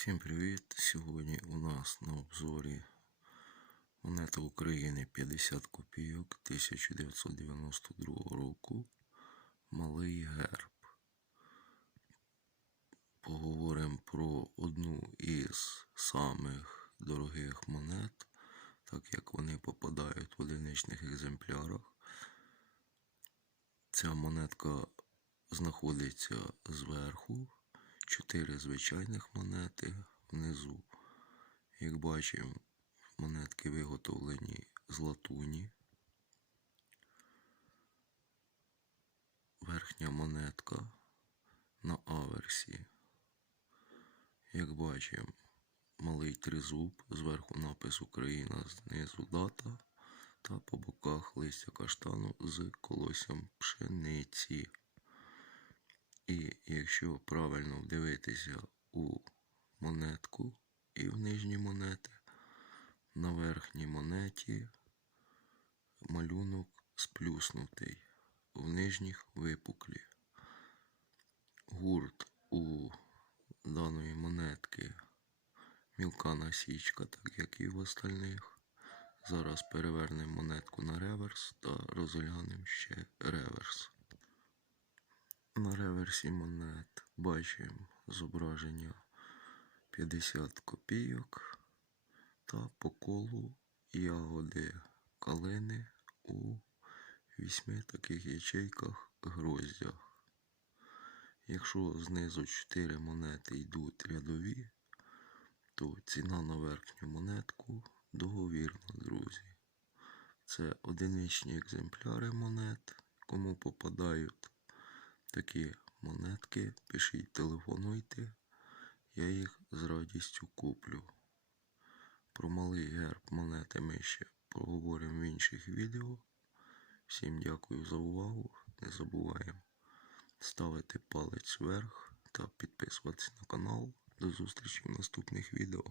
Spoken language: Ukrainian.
Всім привіт! Сьогодні у нас на обзорі монета України 50 копійок 1992 року. Малий герб. Поговоримо про одну із самих дорогих монет, так як вони попадають в одиничних екземплярах. Ця монетка знаходиться зверху. Чотири звичайних монети внизу. Як бачимо, монетки виготовлені з латуні. Верхня монетка на аверсі. Як бачимо, малий тризуб, зверху напис Україна, знизу дата та по боках листя каштану з колоссям пшениці. Якщо правильно вдивитися у монетку і в нижні монети, на верхній монеті малюнок сплюснутий, в нижніх випуклі. Гурт у даної монетки мілка насічка, так як і в остальних. Зараз перевернемо монетку на реверс та розглянемо ще реверс. На реверсі монет бачимо зображення 50 копійок та по колу ягоди калини у вісьми таких ячейках гроздях. Якщо знизу 4 монети йдуть рядові, то ціна на верхню монетку договірна, друзі. Це одиничні екземпляри монет, кому попадають такі монетки, пишіть, телефонуйте, я їх з радістю куплю. Про малий герб монети ми ще поговоримо в інших відео. Всім дякую за увагу. Не забуваємо ставити палець вверх та підписуватися на канал. До зустрічі в наступних відео.